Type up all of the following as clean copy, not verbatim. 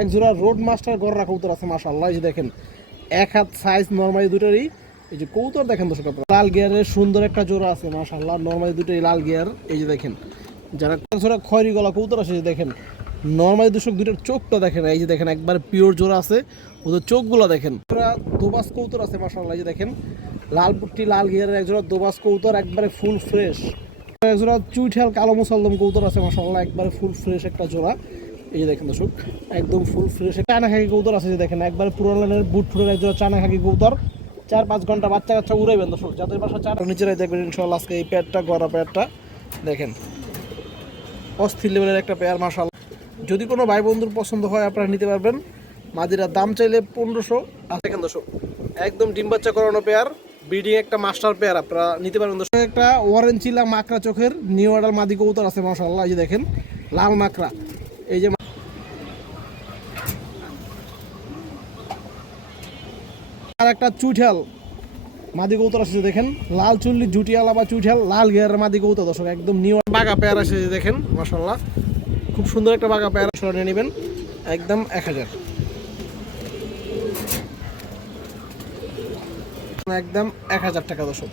এক জোড়া road master গররা কবুতর আছে মাশাআল্লাহ। এই যে দেখেন এক হাত সাইজ নরমালি দুটোরই। এই যে কবুতর দেখেন দর্শক, আপনারা লাল গিয়ারের সুন্দর একটা জোড়া আছে মাশাআল্লাহ, নরমালি দুটোই লাল গিয়ার। এই যে দেখেন যারা জোড়া খয়রি গলা কবুতর আছে, যে দেখেন নরমালি দর্শক দুটোর চোখটা দেখেন। এই যে দেখেন একবার পিওর জোড়া আছে, ওদের চোখগুলো দেখেন। জোড়া দোবাস কবুতর আছে মাশাআল্লাহ। এই যে দেখেন লাল পুট্টি লাল গিয়ারের এক জোড়া দোবাস কবুতর, একবারে ফুল ফ্রেশ। এক জোড়া চুইঠাল কালো মুসলদম কবুতর আছে মাশাআল্লাহ, একবারে ফুল ফ্রেশ একটা জোড়া। এই যে দেখেন দর্শক একদম ফুল ফ্রেশ চায়না খাকি কবুতর আছে। যে দেখেন একবারে পুরো লাইনের বুট ফুটের এক জোড়া চায়না খাকি কবুতর, 4-5 ঘন্টা বাচ্চা কাচ্চা উড়াইবেন দর্শক। যাদের বাসা চার নিচেরাই দেখবেন ইনশাআল্লাহ। আজকে এই পেয়ারটা গড়া পেয়ারটা দেখেন অস্থির লেভেলের একটা পেয়ার মাশাআল্লাহ। যদি কোনো ভাই বন্ধুর পছন্দ হয় আপনারা নিতে পারবেন। মাদিরার দাম চাইলে 1500। দেখেন দর্শক একদম ডিম বাচ্চা করানো পেয়ার, ব্রিডিং একটা মাস্টার পেয়ার, আপনারা নিতে পারবেন দর্শক। একটা ওয়ারেন চিলা মাকড়া চোখের নিউ অর্ডার মাদি কবুতর আছে মাশাআল্লাহ। এই যে দেখেন লাল মাকড়া। এই যে আর একটা চুইঠাল মাদি কবুতর আছে, দেখেন লাল চুল্লি জুটিয়ালা বা চুইঠাল লাল গিয়ারের মাদি কবুতর দর্শক, একদম নিউ বাগা পেয়ার আছে। দেখেন মাশাআল্লাহ খুব সুন্দর একটা বাগা পেয়ার, নিয়ে নেবেন একদম 1000, একদম 1000 টাকা দর্শক।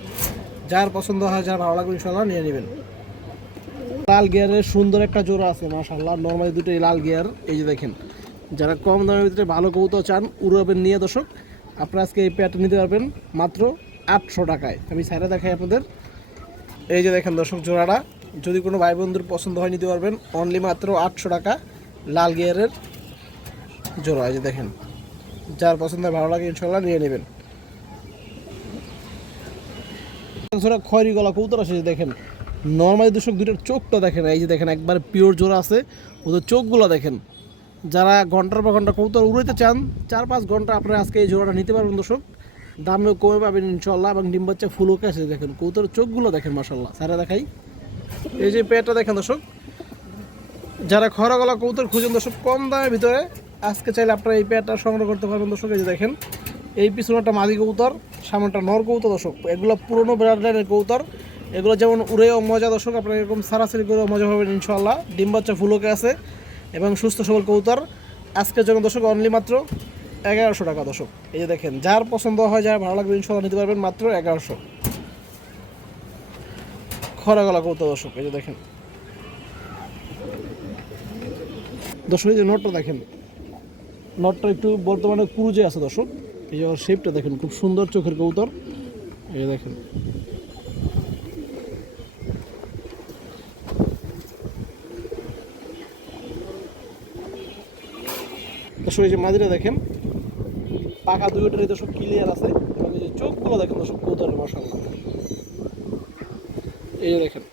যার পছন্দ হয় যার ভালো লাগবে ইনশাআল্লাহ নিয়ে নেবেন। লাল গিয়ারের সুন্দর একটা জোড়া আছে মাশাআল্লাহ, নরমালি দুটোই লাল গিয়ার। এই যে দেখেন যারা কম দামের ভিতরে ভালো কবুতর চান উড়াবেন নিয়ে দর্শক, আপনারা আজকে এই পেয়ারটা নিতে পারবেন মাত্র 800 টাকায়। আমি সাইডে দেখাই আপনাদের। এই যে দেখেন দর্শক জোড়াটা, যদি কোনো ভাই বন্ধুর পছন্দ হয় নিতে পারবেন অনলি মাত্র 800 টাকা লাল গিয়ারের জোড়া। এই যে দেখেন যার পছন্দ ভালো লাগে ইনশাআল্লাহ নিয়ে নেবেন। জোড়া খয়রি গলা কবুতর আছে, দেখেন নর্মালি দর্শক দুটোর চোখটা দেখেন। এই যে দেখেন একবারে পিওর জোড়া আছে, ওদের চোখগুলো দেখেন। যারা ঘন্টার পর ঘন্টা কবুতর উড়াইতে চান 4-5 ঘন্টা আপনারা আজকে এই জোড়াটা নিতে পারবেন দর্শক, দামেও কমে পাবেন ইনশাআল্লাহ। এবং ডিম বাচ্চা ফুলও আছে, দেখেন কবুতরের চোখগুলো দেখেন মাশাআল্লাহ। সারা দেখাই এই যে পেয়ারটা দেখেন দর্শক, যারা খরা গলা কবুতর খুঁজেন দর্শক কম দামের ভিতরে, আজকে চাইলে আপনারা এই পেয়ারটা সংগ্রহ করতে পারবেন দর্শক। এই যে দেখেন এই পিছনে একটা মাদি কবুতর, সামনেটা নর কবুতর দর্শক। এগুলো পুরনো ব্রাড লাইনের কবুতর, এগুলো যেমন উড়েও মজা দর্শক, আপনারা এরকম সারাসারি করেও মজা পাবেন ইনশাআল্লাহ। ডিম বাচ্চা ফুলকে আছে এবং সুস্থ সবল কবুতর। আজকের জন্য দর্শক অনলি মাত্র 1100 টাকা দর্শক। এই যে দেখেন যার পছন্দ হয় যার ভালো লাগবে ইনশাআল্লাহ নিতে পারবেন মাত্র 1100। খরা গলা কবুতর দর্শক। এই যে দেখেন দর্শক, এই যে নটটা দেখেন, নটটা একটু বর্তমানে ক্রুজে আছে দর্শক। এই যে ওর শেপটা দেখেন, খুব সুন্দর চোখের কবুতর। এই দেখেন দর্শক, এই যে মাদিরা দেখেন পাখা দুইটারই দর্শক ক্লিয়ার আছে, এবং এই যে চোখগুলো দেখেন দর্শক কবুতরের মাশাআল্লাহ। এই যে দেখেন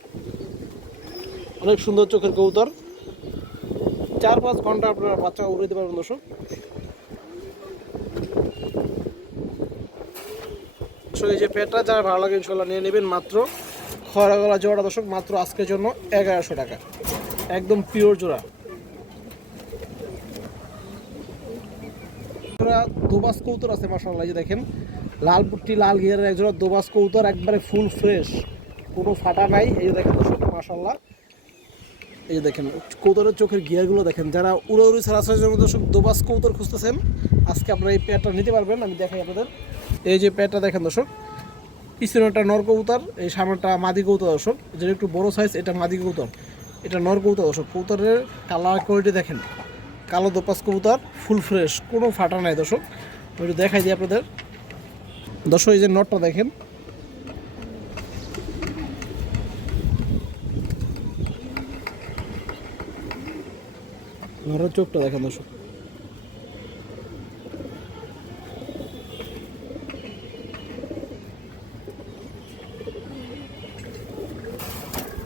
অনেক সুন্দর চোখের কবুতর, 4-5 ঘন্টা আপনারা বাচ্চা উড়াইতে পারবেন দর্শক। এই যে পেয়ারটা যারা ভালো লাগে ইনশাআল্লাহ নিয়ে নেবেন মাত্র। খরা গলা জোড়া দর্শক মাত্র আজকের জন্য 1100 টাকা, একদম পিওর জোড়া। দোবাস কবুতর আছে মাশাআল্লাহ। এই যে দেখেন লাল পুট্টি লাল গিয়ারের এক জোড়া দোবাস কবুতর, একবারে ফুল ফ্রেশ, কোনো ফাটা নাই। এই যে দেখেন দর্শক মাশাআল্লাহ। এই যে দেখেন কবুতরের চোখের গিয়ারগুলো দেখেন। যারা উড়াউড়ি সারাসারির জন্য দর্শক দোবাস কবুতর খুঁজতেছেন আজকে আপনারা এই পেয়ারটা নিতে পারবেন। আমি দেখাই আপনাদের। এই যে পেয়ারটা দেখেন দর্শক, পিছনেটা নর কবুতর, এই সামনেটা মাদি কবুতর দর্শক। যেটা একটু বড় সাইজ এটা মাদি কবুতর, এটা নর কবুতর দর্শক। কবুতরের কালার কোয়ালিটি দেখেন, কালো দোপাস কবুতর, ফুল ফ্রেশ, কোনো ফাটা নাই দর্শক। আমি একটু দেখাই দিই আপনাদের দর্শক। এই যে নটটা দেখেন, নরের চোখটা দেখেন দর্শক।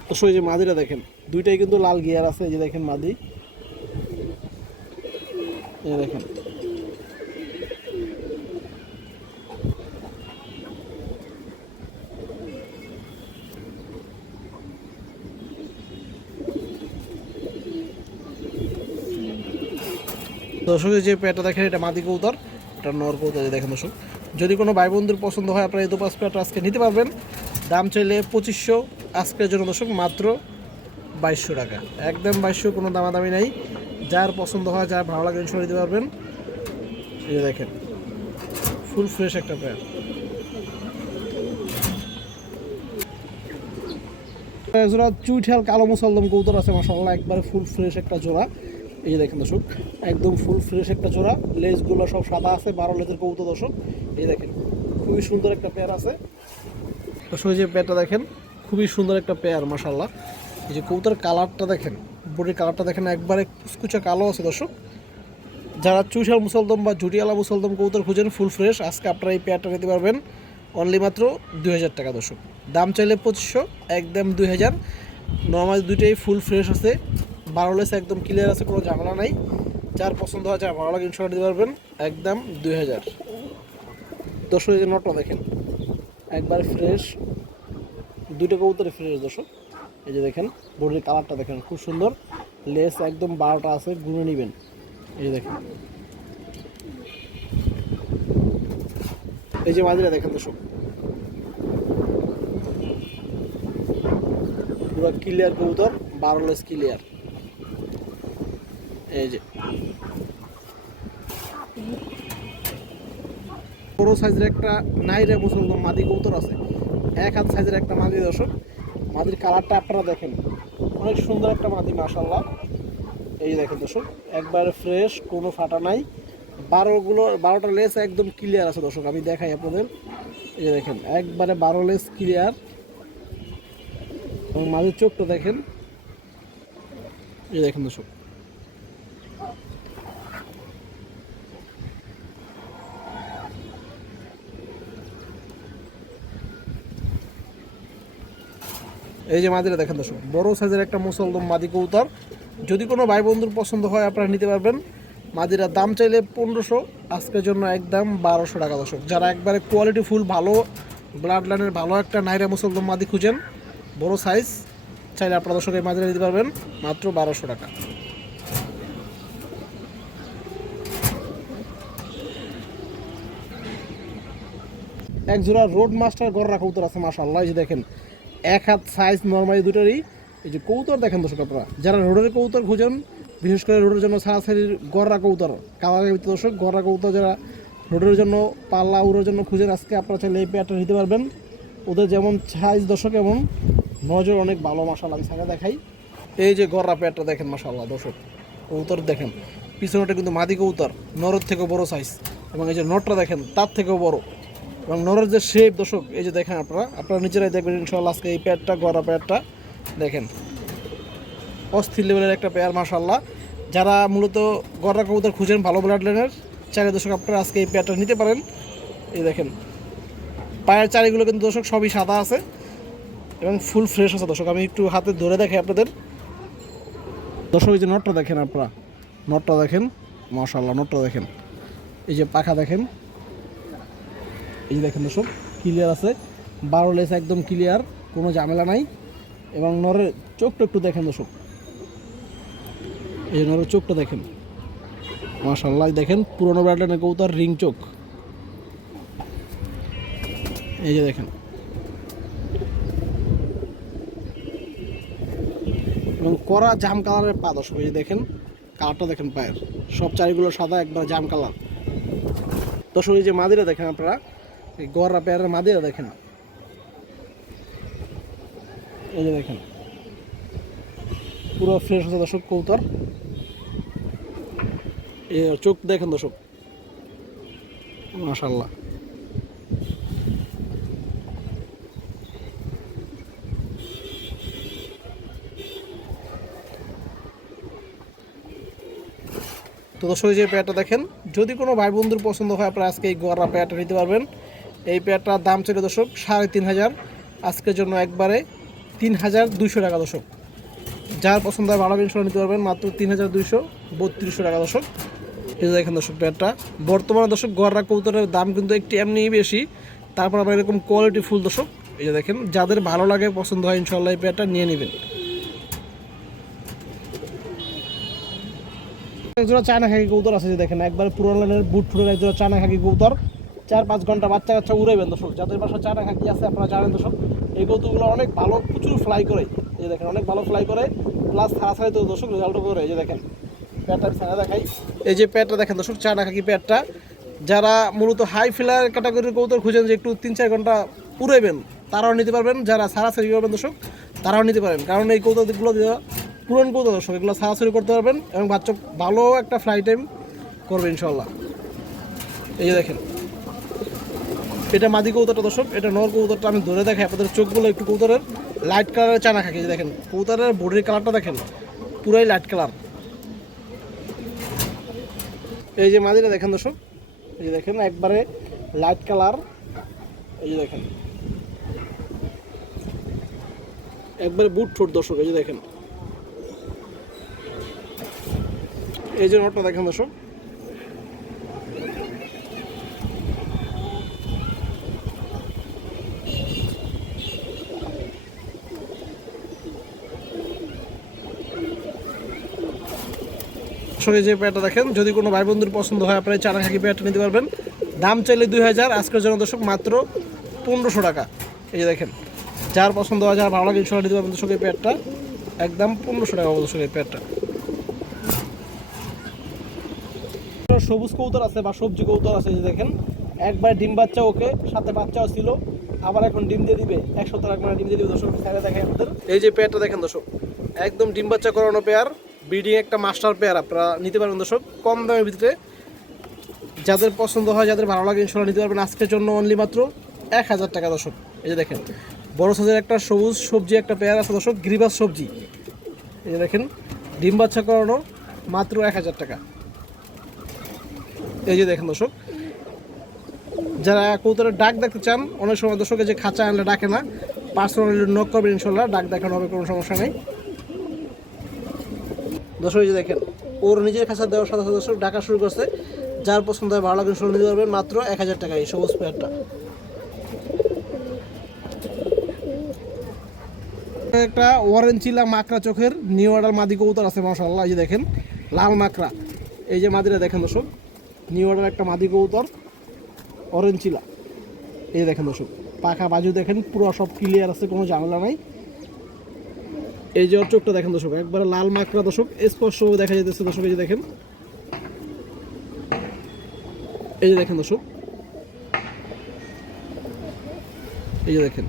দর্শক এই যে মাদিরা দেখেন, দুইটাই কিন্তু লাল গিয়ার আছে। এই যে দেখেন মাদি, এই দেখেন দর্শক, যে পেয়ারটা দেখেন এটা মাদি কবুতর, এটা নর কবুতর। দেখেন দর্শক, যদি কোনো ভাই বন্ধুর পছন্দ হয় আপনারা এই দোপাস পেয়ারটা আজকে নিতে পারবেন। দাম চাইলে 2500, আজকের জন্য দর্শক মাত্র 2200 টাকা, একদম 2200, কোনো দামাদামি নাই। যার পছন্দ হয়, যার ভালো লাগে ইনশাল্লাহ নিতে পারবেন। এই যে দেখেন ফুল ফ্রেশ একটা পেয়ার। জোড়া চুইঠাল কালো মুসলদম কবুতর আছে মাশাআল্লাহ, একবারে ফুল ফ্রেশ একটা জোড়া। এই যে দেখেন দর্শক, একদম ফুল ফ্রেশ একটা জোড়া, লেজগুলো সব সাদা আছে, 12 লেজের কবুতর দর্শক। এই দেখেন খুবই সুন্দর একটা পেয়ার আছে দর্শক। এই যে পেয়ারটা দেখেন খুবই সুন্দর একটা পেয়ার মাশাআল্লাহ। এই যে কবুতর কালারটা দেখেন, বডির কালারটা দেখেন, একবারে কুচকুচা কালো আছে দর্শক। যারা চুইঠাল মুসলদম বা ঝুটিয়ালা মুসলদম কবুতর খুঁজেন ফুল ফ্রেশ, আজকে আপনারা এই পেয়ারটা নিতে পারবেন অনলি মাত্র 2000 টাকা দর্শক। দাম চাইলে 2500, একদম 2000। নর্মাল দুইটাই ফুল ফ্রেশ আছে, 12 লেস একদম ক্লিয়ার আছে, কোনো ঝামেলা নাই। যার পছন্দ হয়, যার ভালো লাগে ইনশাল্লাহ দিতে পারবেন একদম 2000 দর্শক। এই যে নটটা দেখেন একবার ফ্রেশ, দুইটা কবুতরে ফ্রেশ দর্শক। এই যে দেখেন বডির কালারটা দেখেন খুব সুন্দর, লেস একদম 12টা আছে, গুনে নেবেন। এই যে দেখেন, এই যে মাদিরা দেখেন দর্শক, পুরো ক্লিয়ার কবুতর, 12 লেস ক্লিয়ার। এই যে বড় সাইজের একটা নাইরে মুসলমান মাদি কবুতর আছে, 1 হাত সাইজের একটা মাদি দর্শক। মাদির কালারটা আপনারা দেখেন, অনেক সুন্দর একটা মাদি মাশাআল্লাহ। এই দেখেন দর্শক, একবারে ফ্রেশ, কোনো ফাটা নাই, 12টা লেস একদম ক্লিয়ার আছে দর্শক। আমি দেখাই আপনাদের, এই যে দেখেন একবারে 12 লেস ক্লিয়ার। এবং মাদির চোখটা দেখেন, এই দেখেন দর্শক, এই যে মাদিরা দেখেন দর্শক, বড় সাইজের একটা মুসলদম মাদি কবুতর। যদি কোনো ভাই বন্ধুর পছন্দ হয় আপনারা নিতে পারবেন। মাদিরার দাম চাইলে 1500, আজকের জন্য একদম 1200 টাকা দর্শক। যারা একবারে কোয়ালিটি ফুল ভালো ব্লাড লাইনের ভালো একটা নাইরা মুসলদম মাদি খুঁজেন বড় সাইজ, চাইলে আপনারা দর্শক এই মাদিরা নিতে পারবেন মাত্র 1200 টাকা। এক জোড়া রোড মাস্টার গররা কবুতর আছে মাশাআল্লাহ। এই যে দেখেন 1 হাত সাইজ নর্মালি দুটারই। এই যে কবুতর দেখেন দর্শক, আপনারা যারা রোডের কবুতর খুঁজেন, বিশেষ করে রোডের জন্য ছাড়াছাড়ির গররা কবুতর, কালারের ভিতরে দর্শক গররা কবুতর যারা রোডের জন্য পাল্লা উড়ের জন্য খুঁজেন, আজকে আপনারা চাইলে এই পেয়ারটা নিতে পারবেন। ওদের যেমন সাইজ দর্শক, এমন নজর অনেক ভালো মাশাআল্লাহ। আমি সাথে দেখাই, এই যে গররা পেয়ারটা দেখেন মাশাআল্লাহ দর্শক, কবুতর দেখেন পিছনেটা কিন্তু মাদি কবুতর, নরের থেকেও বড় সাইজ। এবং এই যে নটটা দেখেন তার থেকেও বড়, এবং নরের যে শেপ দর্শক, এই যে দেখেন আপনারা নিজেরাই দেখবেন ইনশাআল্লাহ। আজকে এই পেয়ারটা গররা পেয়ারটা দেখেন অস্থির লেভেলের একটা পেয়ার মাশাআল্লাহ। যারা মূলত গররা কবুতর খুঁজেন ভালো ব্লাড লাইনের, চাইলে দর্শক আপনারা আজকে এই পেয়ারটা নিতে পারেন। এই দেখেন পায়ের চারিগুলো কিন্তু দর্শক সবই সাদা আছে এবং ফুল ফ্রেশ আছে দর্শক। আমি একটু হাতে ধরে দেখাই আপনাদের দর্শক। এই যে নটটা দেখেন আপনারা, নটটা দেখেন মাশাআল্লাহ, নটটা দেখেন, এই যে পাখা দেখেন, এই যে দেখেন দর্শক ক্লিয়ার আছে, 12 লেস একদম ক্লিয়ার, কোনো ঝামেলা নাই। এবং নরের চোখটা একটু দেখেন দর্শক, এই যে নরের চোখটা দেখেন মাশাআল্লাহ। দেখেন পুরোনো ব্র্যান্ডের কবুতর, রিং চোখ। এই যে দেখেন, এবং কড়া জাম কালারের পা দর্শক। এই যে দেখেন কালারটা দেখেন পায়ের, সব চারিগুলো সাদা, একবার জাম কালার দর্শক। এই যে মাদিরা দেখেন আপনারা, এই গররা পেয়ারের মাদিরা দেখেন, এই যে দেখেন পুরো ফ্রেশ আছে দর্শক কবুতর। এই চোখ দেখেন দর্শক মাশাআল্লাহ। তো দর্শক যে পেয়ারটা দেখেন, যদি কোনো ভাই বন্ধুর পছন্দ হয় আপনারা আজকে এই গররা পেয়ারটা নিতে পারবেন। এই পেয়ারটার দাম ছিল দর্শক 3500, আজকের জন্য একবারে 3200 টাকা দর্শক। যার পছন্দ হয় ভালো ইনশাল্লাহ নিতে পারবেন মাত্র 3232 টাকা দর্শক। এই যে দেখেন দর্শক পেয়ারটা, বর্তমানে দর্শক গররা কবুতরের দাম কিন্তু একটু এমনিই বেশি, তারপর আবার এরকম কোয়ালিটি ফুল দর্শক। এই যে দেখেন যাদের ভালো লাগে পছন্দ হয় ইনশাল্লাহ এই পেয়ারটা নিয়ে নেবেন। একজোড়া চায়না খাকি কবুতর আছে, যে দেখেন একবারে পুরোনো লাইনের বুট ফুটের একজোড়া চায়না খাকি কবুতর, 4-5 ঘন্টা বাচ্চা কাচ্চা উড়াইবেন দর্শক। যাদের বাসায় চায়না খাকি আছে আপনারা জানেন দর্শক, এই কবুতরগুলো অনেক ভালো, প্রচুর ফ্লাই করে। এই দেখেন অনেক ভালো ফ্লাই করে, প্লাস ছাড়াছাড়ি তো দর্শক রেজাল্টও করে। এই যে দেখেন প্যাডটা ছাড়া দেখাই। এই যে প্যাডটা দেখেন দর্শক, চায়না খাকি প্যাডটা। যারা মূলত হাই ফ্লায়ার ক্যাটাগরির কবুতর খুঁজেন যে একটু 3-4 ঘন্টা পুরাইবেন, তারাও নিতে পারবেন। যারা সারাসারি করবেন দর্শক, তারাও নিতে পারেন। কারণ এই কবুতরগুলো পুরন কবুতর দর্শক, এগুলো সারাসারি করতে পারবেন এবং বাচ্চা ভালো একটা ফ্লাই টাইম করবে ইনশাল্লাহ। এই যে দেখেন, এটা মাদি কবুতরটা দর্শক, এটা নর কবুতরটা আমি ধরে দেখাই আপনাদের। চোখগুলো একটু কবুতরের লাইট কালারের চায়না খাকি। দেখেন কবুতরের বডির কালারটা দেখেন, পুরাই লাইট কালার। এই যে মাদিটা দেখেন দর্শক, এই যে দেখেন একবারে লাইট কালার। এই যে দেখেন একবারে বুট ঠোঁট দর্শক। এই যে দেখেন, এই যে নটটা দেখেন দর্শক। এই যে প্যাডটা দেখেন, যদি কোনো ভাই বন্ধুর পছন্দ হয় আপনারা চায়না খাকি প্যাডটা নিতে পারবেন। দাম চাইলে 2000, আজকের জন্য দর্শক মাত্র 1500 টাকা। এই যে দেখেন, যার পছন্দ হয়, যার ভালো লাগে ইনশাল্লাহ নিতে পারবেন দর্শক এই প্যাডটা, একদম 1500 টাকা দর্শক এই প্যাডটা। সবুজ কবুতর আছে বা সবজি কবুতর আছে, যে দেখেন একবার ডিম বাচ্চা, ওকে সাথে বাচ্চাও ছিল, আবার এখন ডিম দিয়ে দিবে, 1 সপ্তাহ মানে ডিম দিয়ে দিবে দর্শক। সাইডে দেখেন আপনাদের, এই যে পেয়ারটা দেখেন দর্শক, একদম ডিম বাচ্চা করানো পেয়ার, ব্রিডিং একটা মাস্টার পেয়ার আপনারা নিতে পারবেন দর্শক কম দামের ভিতরে। যাদের পছন্দ হয়, যাদের ভালো লাগে ইনশাল্লাহ নিতে পারবেন আজকের জন্য অনলি মাত্র 1000 টাকা দর্শক। এই যে দেখেন বড় সাইজের একটা সবুজ সবজি একটা পেয়ার আছে দর্শক, গ্রিবাস সবজি। এই যে দেখেন ডিম বাচ্চা করানো, মাত্র 1000 টাকা। এই যে দেখেন দর্শক, যারা কবুতরের ডাক দেখতে চান, অনেক সময় দর্শকের যে খাঁচা আনলে ডাকে না, পার্সোনালি নক করবেন ইনশাল্লাহ, ডাক দেখানো হবে, কোনো সমস্যা নেই দর্শক। এই যে দেখেন ওর নিজের খাঁচা দেওয়ার সাথে সাথে দর্শক ডাকা শুরু করছে। যার পছন্দ হয়, ভালো লাগে ইনশাল্লাহ নিতে পারবেন মাত্র 1000 টাকা এই সবুজ পেয়ারটা। একটা অরেঞ্জ চিলা মাকড়া চোখের নিউ অর্ডার মাদি কবুতর আছে মাশাআল্লাহ। এই যে দেখেন লাল মাকড়া, এই যে মাদিরা দেখেন দর্শক, নিউ অর্ডার একটা মাদি কবুতর অরেঞ্জ চিলা। এই দেখেন দর্শক পাখা বাজু দেখেন পুরো সব ক্লিয়ার আছে, কোনো ঝামেলা নাই। এই যে ওর চোখটা দেখেন দর্শক, একবারে লাল মাকড়া দর্শক, স্পষ্ট দেখা যেতেছে দর্শক। এই যে দেখেন, এই যে দেখেন দর্শক, এই যে দেখেন,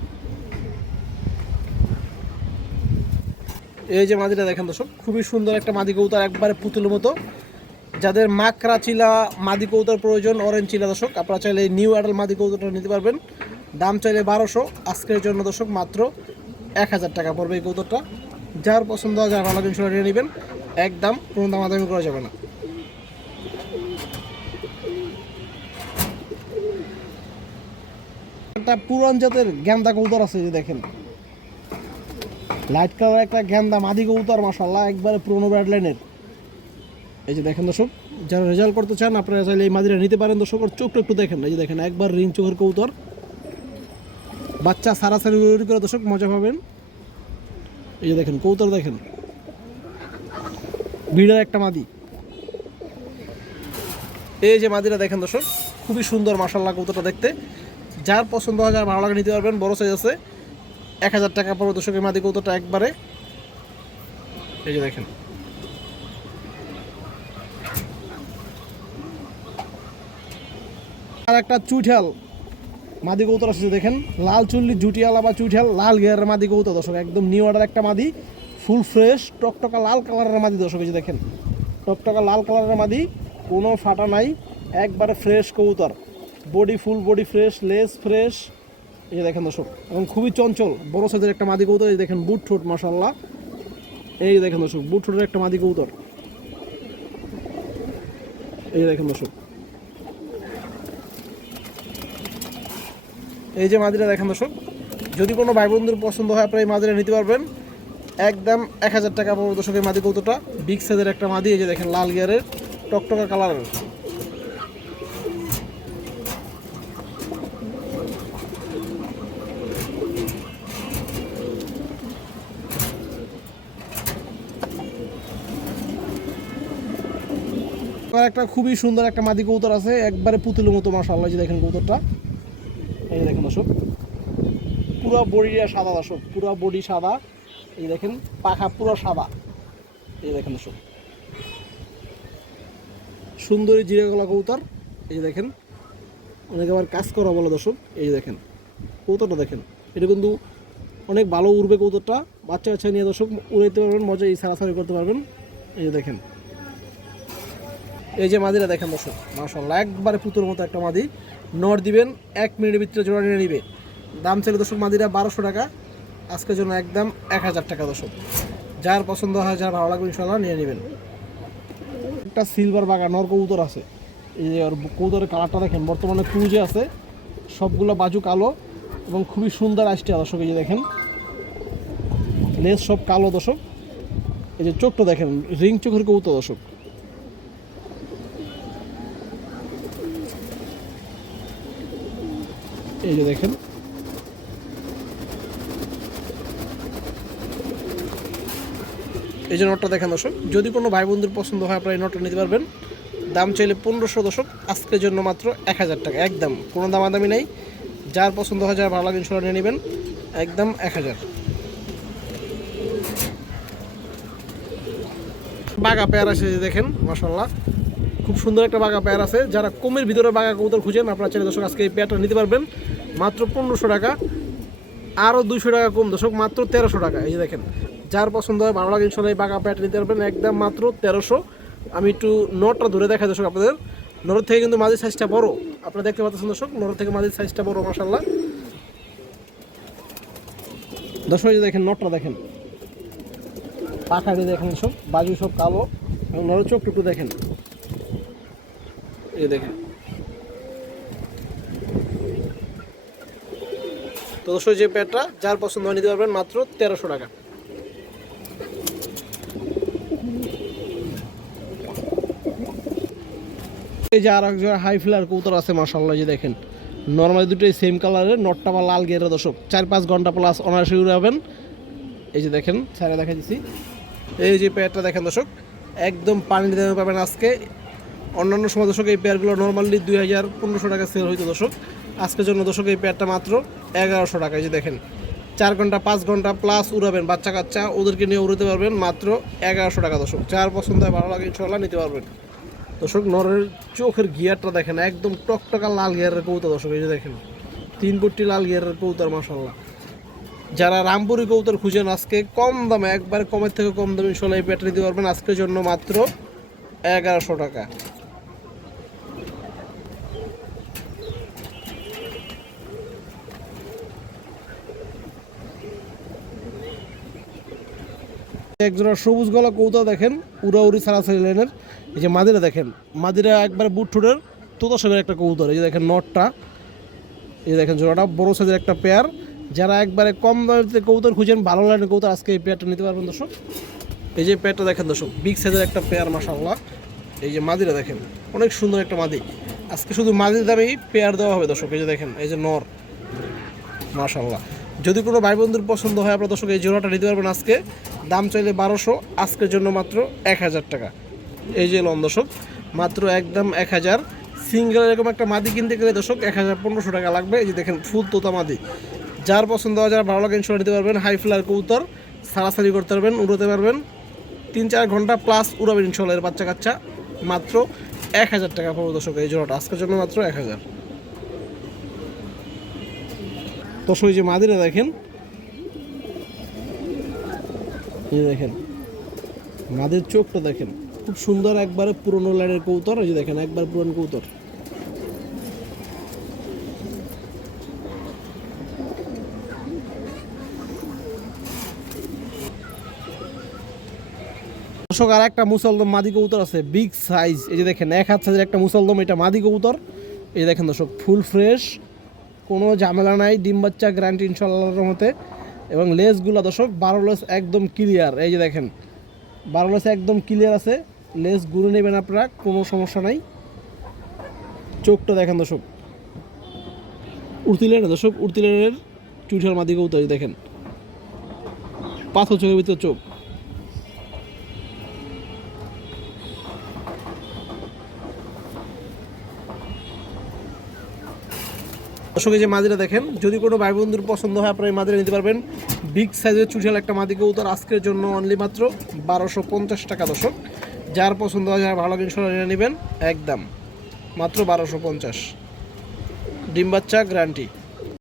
এই যে মাদিটা দেখেন দর্শক, খুবই সুন্দর একটা মাদি কবুতর, একবারে পুতুলের মতো। যাদের মাকড়া চিলা মাদি কবুতর প্রয়োজন, অরেঞ্জ চিলা দর্শক, আপনারা চাইলে নিউ অ্যাডাল মাদি কবুতরটা নিতে পারবেন। দাম চাইলে 1200, আজকের জন্য দর্শক মাত্র 1000 টাকা পড়বে এই কবুতরটা। যার পছন্দ হয়, যার ভালো লাগে ইনশাল্লাহ নিয়ে নেবেন, একদম কোনো দামাদামি করা যাবে না। একটা পুরান জাতের গেন্দা কবুতর আছে, যে দেখেন লাইট কালার একটা গেন্দা মাদি কবুতর মাশাআল্লাহ, একবারে পুরোনো ব্রাড লাইনের। এই যে দেখেন দর্শক, যারা রেজাল্ট করতে চান আপনারা চাইলে এই মাদিরা নিতে পারেন দর্শক। ওর চোখটা একটু দেখেন, এই যে দেখেন একবার রিং চোখের কবুতর, বাচ্চা সারাসারি উড়ি করে দর্শক মজা পাবেন। এই যে দেখেন কবুতর দেখেন, ভিড়ের একটা মাদি। এই যে মাদিরা দেখেন দর্শক, খুবই সুন্দর মাশাআল্লাহ কবুতরটা দেখতে। যার পছন্দ হয়, যার ভালো লাগে নিতে পারবেন, বড় সাইজ আছে, 1000 টাকা পড়বে দর্শক এই মাদি কবুতরটা একবারে। এই যে দেখেন, আর একটা চুইঠাল মাদি কবুতর আছে, দেখেন লাল চুল্লি জুটিয়ালা বা চুইঠাল লাল গিয়ারের মাদি কবুতর দর্শক, একদম নিউ অর্ডার একটা মাদি, ফুল ফ্রেশ টকটকা লাল কালারের মাদি দর্শক। এই যে দেখেন টকটকা লাল কালারের মাদি, কোনো ফাটা নাই, একবারে ফ্রেশ কবুতর, body full body fresh, less fresh. এই যে দেখেন দর্শক, এবং খুবই চঞ্চল বড় সাইজের একটা মাদি কবুতর। এই দেখেন বুট ঠোঁট মাশাআল্লাহ, এই দেখেন দর্শক বুট ঠোঁটের একটা মাদি কবুতর। এই দেখেন দর্শক, এই যে মাদিরা দেখেন দর্শক, যদি কোনো ভাই বন্ধুর পছন্দ হয় আপনারা এই মাদিরা নিতে পারবেন, একদম 1000 টাকা পড়বে দর্শক এই মাদি কবুতরটা, বিগ সাইজের একটা মাদি। এই যে দেখেন লাল গিয়ারের টকটকা কালারের। একটা খুবই সুন্দর একটা মাদি কবুতর আছে, একবারে পুতুলের মতো মাশাআল্লাহ। যে দেখেন কবুতরটা, এই দেখেন দর্শক, পুরো বডিটা সাদা দর্শক, পুরো বডি সাদা। এই দেখেন পাখা পুরো সাদা। এই দেখেন দর্শক, সুন্দরী জিরা গলা কবুতর, এই যে দেখেন, অনেকে আবার কাজ করা বলে দর্শক। এই যে দেখেন কবুতরটা দেখেন, এটা কিন্তু অনেক ভালো উড়বে কবুতরটা, বাচ্চা কাচ্চা নিয়ে দর্শক উড়াইতে পারবেন, মজা এই সারাসারি করতে পারবেন। এই যে দেখেন, এই যে মাদিরা দেখেন দর্শক, মাশাআল্লাহ একবারে পুতুর মতো একটা মাদি। নর দিবেন 1 মিনিটের ভিতরে জোড়া নিয়ে নিবে। দাম ছিল দর্শক মাদিরা 1200 টাকা, আজকের জন্য একদম 1000 টাকা দর্শক। যার পছন্দ হয়, যার ভালো লাগবে ইনশাআল্লাহ নিয়ে নেবেন। একটা সিলভার বাগা নর কবুতর আছে, এই যে আর কবুতরের কালারটা দেখেন, বর্তমানে ক্রুজে আছে, সবগুলো বাজু কালো এবং খুবই সুন্দর আসছে দর্শক। এই যে দেখেন লেজ সব কালো দর্শক, এই যে চোখটা দেখেন রিং চোখের কবুতর দর্শক। এই যে দেখেন, এই যে নটটা দেখেন দর্শক, যদি কোনো ভাই বন্ধুর পছন্দ হয় আপনারা এই নটটা নিতে পারবেন। দাম চাইলে 1500 দর্শক, আজকের জন্য মাত্র 1000 টাকা, একদম কোনো দামাদামি নেই। যার পছন্দ হয়, যার ভালো লাগে ইনশাআল্লাহ নিয়ে নেবেন, একদম 1000। বাঘা পেয়ার আছে দেখেন, মাশাআল্লাহ খুব সুন্দর একটা বাঘা পেয়ার আছে। যারা কমের ভিতরে বাঘা কবুতর খুঁজেন আপনারা চাইলে দর্শক আজকে এই পেয়ারটা নিতে পারবেন মাত্র 1500 টাকা, আরও 200 টাকা কম দর্শক, মাত্র 1300 টাকা। এই যে দেখেন, যার পছন্দ হয় ভালো লাগে ইনশাআল্লাহ এই বাঘা পেয়ারটা নিতে পারবেন, একদম মাত্র 1300। আমি একটু নটটা ধরে দেখাই দর্শক আপনাদের, নরের থেকে কিন্তু মাঝির সাইজটা বড়, আপনারা দেখতে পাচ্ছেন দর্শক, নরের থেকে মাঝির সাইজটা বড় মাশাআল্লাহ দর্শক। এই যে দেখেন নটটা দেখেন, পাখাটি দেখেন সব বাজু সব কালো এবং নরের চোখ টুকু দেখেন, এই দেখেন। তো দর্শক যে পেয়ারটা যার পছন্দ হয় নিতে পারবেন মাত্র 1300 টাকা। এই যে আর এক জোড়া হাই ফ্লার কবুতর আছে মাশাআল্লাহ, যে দেখেন নর্মালি দুটোই সেম কালারের, নটটা বা লাল গেরের দর্শক, 4-5 ঘন্টা প্লাস অনায়াসে উড়াবেন। এই যে দেখেন ছাড়া দেখা দিচ্ছি, এই যে পেয়ারটা দেখেন দর্শক, একদম পানির দামে পাবেন আজকে। অন্যান্য সময় দর্শক এই পেয়ারগুলো নর্মালি 2000-1500 টাকা সেল হইতো দর্শক, আজকের জন্য দর্শক এই পেয়ারটা মাত্র 1100 টাকা। এই যে দেখেন 4 ঘন্টা 5 ঘন্টা প্লাস উড়াবেন, বাচ্চা কাচ্চা ওদেরকে নিয়ে উড়াতে পারবেন মাত্র 1100 টাকা দর্শক। যার পছন্দ হয় ভালো লাগে ইনশাআল্লাহ নিতে পারবেন দর্শক। নরের চোখের গিয়ারটা দেখেন, একদম টকটকা লাল গিয়ারের কবুতর দর্শক। এই যে দেখেন 3 পট্টি লাল গিয়ারের কবুতর মাশাআল্লাহ। যারা রামপুরি কবুতর খুঁজেন আজকে কম দামে, একবার কমের থেকে কম দামে ইনশাআল্লাহ এই পেয়ারটা নিতে পারবেন আজকের জন্য মাত্র 1100 টাকা। একজোড়া সবুজ গলা কবুতর দেখেন, উড়াউড়ি সারাসারি লাইনের। এই যে মাদিরা দেখেন, মাদিরা একবারে বুট ঠোঁটের তোতা সাগের একটা কবুতর। এই যে দেখেন নটটা, এই দেখেন জোড়াটা বড় সাইজের একটা পেয়ার। যারা একবারে কম দামের কবুতর খুঁজেন, ভালো লাইনের কবুতর, আজকে এই পেয়ারটা নিতে পারবেন দর্শক। এই যে পেয়ারটা দেখেন দর্শক, বিগ সাইজের একটা পেয়ার মাশাআল্লাহ। এই যে মাদিরা দেখেন, অনেক সুন্দর একটা মাদি, আজকে শুধু মাদির দামেই পেয়ার দেওয়া হবে দর্শক। এই যে দেখেন, এই যে নর মাশাআল্লাহ। যদি কোনো ভাই বন্ধুর পছন্দ হয় আপনার দর্শক এই জোড়াটা নিতে পারবেন আজকে, দাম চাইলে 1200, আজকের জন্য মাত্র 1000 টাকা। এই যে লন দর্শক, মাত্র একদম 1000। সিঙ্গেল এরকম একটা মাদি কিনতে গেলে দর্শক 1500 টাকা লাগবে। এই যে দেখেন ফুল তোতা মাদি, যার পছন্দ হয়, যার ভালো লাগে ইনশাআল্লাহ নিতে পারবেন। হাই ফ্লার কবুতর, সারাসারি করতে পারবেন, উড়াতে পারবেন, 3-4 ঘন্টা প্লাস উড়াবেন ইনশাআল্লাহ এর বাচ্চা কাচ্চা। মাত্র 1000 টাকা পড়বে দর্শক এই জোড়াটা, আজকের জন্য মাত্র 1000। দর্শক এই যে মাদিরা দেখেন, এই দেখেন মাদির চোখটা দেখেন, খুব সুন্দর, একবারে পুরনো লাইনের কবুতর। এই যে দেখেন একবার পুরনো কবুতর। দর্শক আর একটা মুসলদম মাদি কবুতর আছে, বিগ সাইজ। এই যে দেখেন 1 হাত সাইজের একটা মুসলদম, এটা মাদি কবুতর। এই দেখেন দর্শক ফুল ফ্রেশ, কোনো ঝামেলা নাই, ডিম বাচ্চা গ্যারান্টি ইনশাআল্লাহর রহমতে। এবং লেজগুলো দর্শক 12 লেজ একদম ক্লিয়ার। এই যে দেখেন 12 লেজ একদম ক্লিয়ার আছে, লেজ ঘুরে নেবেন আপনারা, কোনো সমস্যা নাই। চোখটা দেখেন দর্শক, উড়তিলেন দর্শক, উড়তিলেনের চুইঠাল মাদি কবুতর। দেখেন পাথর চোখের ভিতর চোখ। দর্শক এই যে মাদিরা দেখেন, যদি কোনো ভাই বন্ধুর পছন্দ হয় আপনারা এই মাদিরা নিতে পারবেন। বিগ সাইজের চুটিয়াল একটা মাদি কবুতর, আজকের জন্য অনলি মাত্র 1250 টাকা দর্শক। যার পছন্দ হয় যারা ভালো ইনশাল্লাহ নিয়ে নেবেন, একদম মাত্র 1250। ডিম বাচ্চা গ্যারান্টি।